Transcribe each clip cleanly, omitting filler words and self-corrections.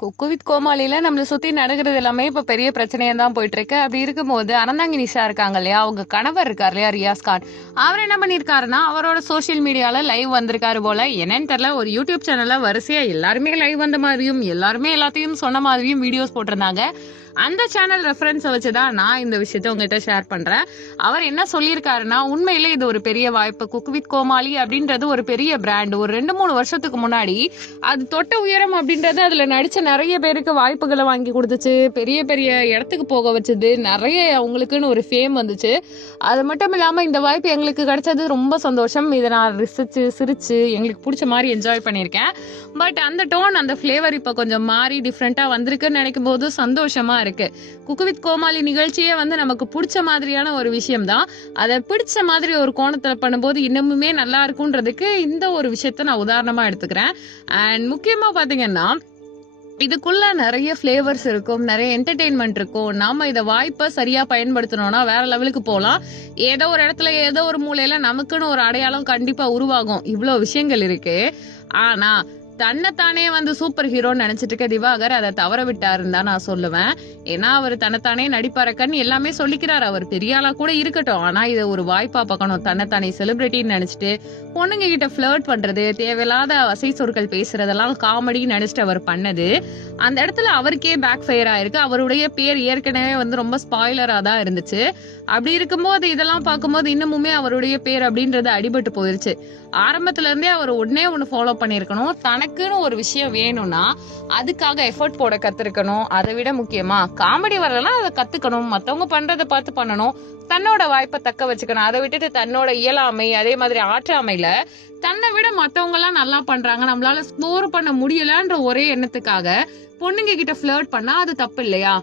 Cook with கோமாளியில நம்மள சுத்தி நடக்கிறது எல்லாமே இப்ப பெரிய பிரச்சனையா தான் போயிட்டு இருக்கு. அப்படி இருக்கும்போது அனந்தாங்கி நிஷா இருக்காங்க இல்லையா, அவங்க கணவர் இருக்கார் இல்லையா ரியாஸ் கான், அவர் என்ன பண்ணிருக்காருன்னா அவரோட சோசியல் மீடியால லைவ் வந்திருக்காரு போல. என்னன்னு தெரியல, ஒரு யூடியூப் சேனல்ல வரிசையா எல்லாருமே லைவ் வந்த மாதிரியும் எல்லாருமே எல்லாத்தையும் சொன்ன மாதிரியும் வீடியோஸ் போட்டிருந்தாங்க. அந்த சேனல் ரெஃபரன்ஸை வச்சுதான் நான் இந்த விஷயத்த உங்ககிட்ட ஷேர் பண்றேன். அவர் என்ன சொல்லியிருக்காருன்னா, உண்மையிலே இது ஒரு பெரிய வாய்ப்பு. குக்கு வித் கோமாளி அப்படின்றது ஒரு பெரிய பிராண்ட். ஒரு 2-3 வருஷத்துக்கு முன்னாடி அது தொட்ட உயரம் அப்படின்றது அதுல நடிச்ச நிறைய பேருக்கு வாய்ப்புகளை வாங்கி கொடுத்துச்சு, பெரிய பெரிய இடத்துக்கு போக வச்சது, நிறைய அவங்களுக்குன்னு ஒரு ஃபேம் வந்துச்சு. அது மட்டும் இல்லாம இந்த வாய்ப்பு எங்களுக்கு கிடைச்சது ரொம்ப சந்தோஷம். இதை நான் ரசிச்சு சிரிச்சு எங்களுக்கு பிடிச்ச மாதிரி என்ஜாய் பண்ணியிருக்கேன். பட் அந்த டோன் அந்த ஃபிளேவர் இப்போ கொஞ்சம் மாறி டிஃப்ரெண்டா வந்திருக்குன்னு நினைக்கும் போது சந்தோஷமா இருக்கு. குக்கு வித் கோமாளி நிகழ்ச்சியே நமக்கு பிடிச்ச மாதிரியான ஒரு விஷயம் தான். அதை பிடிச்ச மாதிரி ஒரு கோணத்துல பண்ணும்போது இன்னமுமே நல்லா இருக்கும்ன்றதுக்கு இந்த ஒரு விஷயத்த நான் உதாரணமா எடுத்துக்கிறேன். அண்ட் முக்கியமா பாத்தீங்கன்னா இதுக்குள்ள நிறைய ஃபிளேவர்ஸ் இருக்கும், நிறைய என்டர்டெயின்மெண்ட் இருக்கும். நாம இதை வாய்ப்பை சரியா பயன்படுத்தணும்னா வேற லெவலுக்கு போகலாம். ஏதோ ஒரு இடத்துல ஏதோ ஒரு மூலையில நமக்குன்னு ஒரு அடையாளம் கண்டிப்பா உருவாகும். இவ்வளவு விஷயங்கள் இருக்கு. ஆனா தன்னைத்தானே சூப்பர் ஹீரோன்னு நினைச்சிட்டு இருக்க திவாகர் அதை தவற விட்டாருன்னு தான் நான் சொல்லுவேன். ஏன்னா அவர் தன்னைத்தானே நடிப்பாரக்கன்னு எல்லாமே சொல்லிக்கிறாரு. அவர் பெரிய ஆளா கூட இருக்கட்டும், ஆனா இதை ஒரு வாய்ப்பா பார்க்கணும். தன்னைத்தானே செலிபிரிட்டின்னு நினைச்சிட்டு பொண்ணுங்க கிட்ட ஃபிளர்ட் பண்றது, தேவையில்லாத வசை சொற்கள் பேசுறதெல்லாம் காமெடின்னு நினைச்சிட்டு அவர் பண்ணது அந்த இடத்துல அவருக்கே பேக் ஃபயர் ஆயிருக்கு. அவருடைய பேர் ஏற்கனவே ரொம்ப ஸ்பாய்லரா தான் இருந்துச்சு. அப்படி இருக்கும்போது இதெல்லாம் பார்க்கும்போது இன்னமுமே அவருடைய பேர் அப்படின்றது அடிபட்டு போயிருச்சு. ஆரம்பத்துல இருந்தே அவர் உடனே ஒண்ணு ஃபாலோ பண்ணிருக்கணும். தனக்குன்னு ஒரு விஷயம் வேணும்னா அதுக்காக எஃபர்ட் போட கத்துருக்கணும். அதை விட முக்கியமா காமெடி வரலாம், அதை கத்துக்கணும். மத்தவங்க பண்றதை பார்த்து பண்ணணும். தன்னோட வாய்ப்பை தக்க வச்சுக்கணும். அதை விட்டுட்டு தன்னோட இயலாமை அதே மாதிரி ஆற்றாமையில தன்னை விட மத்தவங்க எல்லாம் நல்லா பண்றாங்க, நம்மளால ஸ்கோர் பண்ண முடியலன்ற ஒரே எண்ணத்துக்காக பொண்ணுங்க கிட்ட ஃபிளர்ட் பண்ணா அது தப்பு இல்லையா?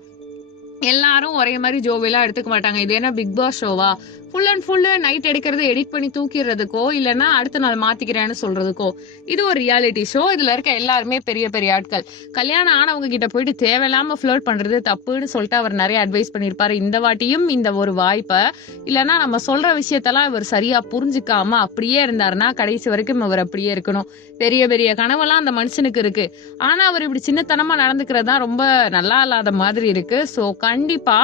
எல்லாரும் ஒரே மாதிரி ஜோவியலா எடுத்துக்க மாட்டாங்க. இது என்ன பிக் பாஸ் ஷோவா? ஃபுல் அண்ட் ஃபுல்லு நைட் எடுக்கிறது எடிட் பண்ணி தூக்கிடுறதுக்கோ இல்லைன்னா அடுத்த நாள் மாத்திக்கிறேன்னு சொல்றதுக்கோ இது ஒரு ரியாலிட்டி ஷோ. இதுல இருக்க எல்லாருமே பெரிய பெரிய ஆட்கள். கல்யாணம் ஆனவங்க கிட்ட போயிட்டு தேவையில்லாம ஃபிளர்ட் பண்றது தப்புன்னு சொல்லிட்டு அவர் நிறைய அட்வைஸ் பண்ணியிருப்பாரு. இந்த வாட்டியும் இந்த ஒரு வாய்ப்பை இல்லைன்னா நம்ம சொல்ற விஷயத்தெல்லாம் இவர் சரியா புரிஞ்சுக்காம அப்படியே இருந்தாருன்னா கடைசி வரைக்கும் அவர் அப்படியே இருக்கணும். பெரிய பெரிய கனவெல்லாம் அந்த மனுஷனுக்கு இருக்கு. ஆனா அவர் இப்படி சின்னத்தனமா நடந்துக்கிறது தான் ரொம்ப நல்லா இல்லாத மாதிரி இருக்கு. ஸோ கண்டிப்பா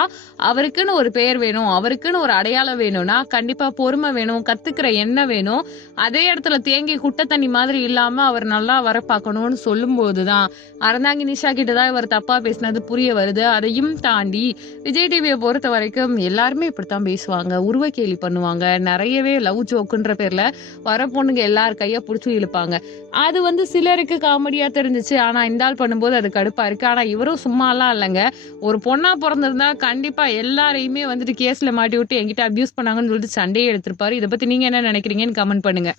அவருக்குன்னு ஒரு பெயர் வேணும், அவருக்குன்னு ஒரு அடையாளம் வேணும்னா கண்டிப்பா பொறுமை வேணும், கத்துக்கிற எண்ணம் வேணும். அதே இடத்துல தேங்கி குட்டை தண்ணி மாதிரி இல்லாம அவர் நல்லா வர பார்க்கணும்னு சொல்லும் போதுதான் அறந்தாங்கி நிஷா கிட்டதான் இவர் தப்பா பேசினது புரிய வருது. அதையும் தாண்டி விஜய் டிவியை பொறுத்த வரைக்கும் எல்லாருமே இப்படித்தான் பேசுவாங்க, உருவ கேலி பண்ணுவாங்க, நிறையவே லவ் ஜோக்குன்ற பேர்ல வர பொண்ணுங்க எல்லார் கைய புடிச்சு இழுப்பாங்க. அது சிலருக்கு காமெடியா தெரிஞ்சிச்சு. ஆனா இந்த ஆள் பண்ணும்போது அது கடுப்பா இருக்கு. ஆனா இவரும் சும்மாலாம் இல்லைங்க. ஒரு பொண்ணா பிறந்திருந்தா கண்டிப்பா எல்லாரையுமே கேஸ்ல மாட்டி விட்டு என்கிட்ட அபியூஸ் பண்ணாங்கன்னு சொல்லிட்டு சண்டையை எடுத்திருப்பாரு. இதை பத்தி நீங்க என்ன நினைக்கிறீங்கன்னு கமெண்ட் பண்ணுங்க.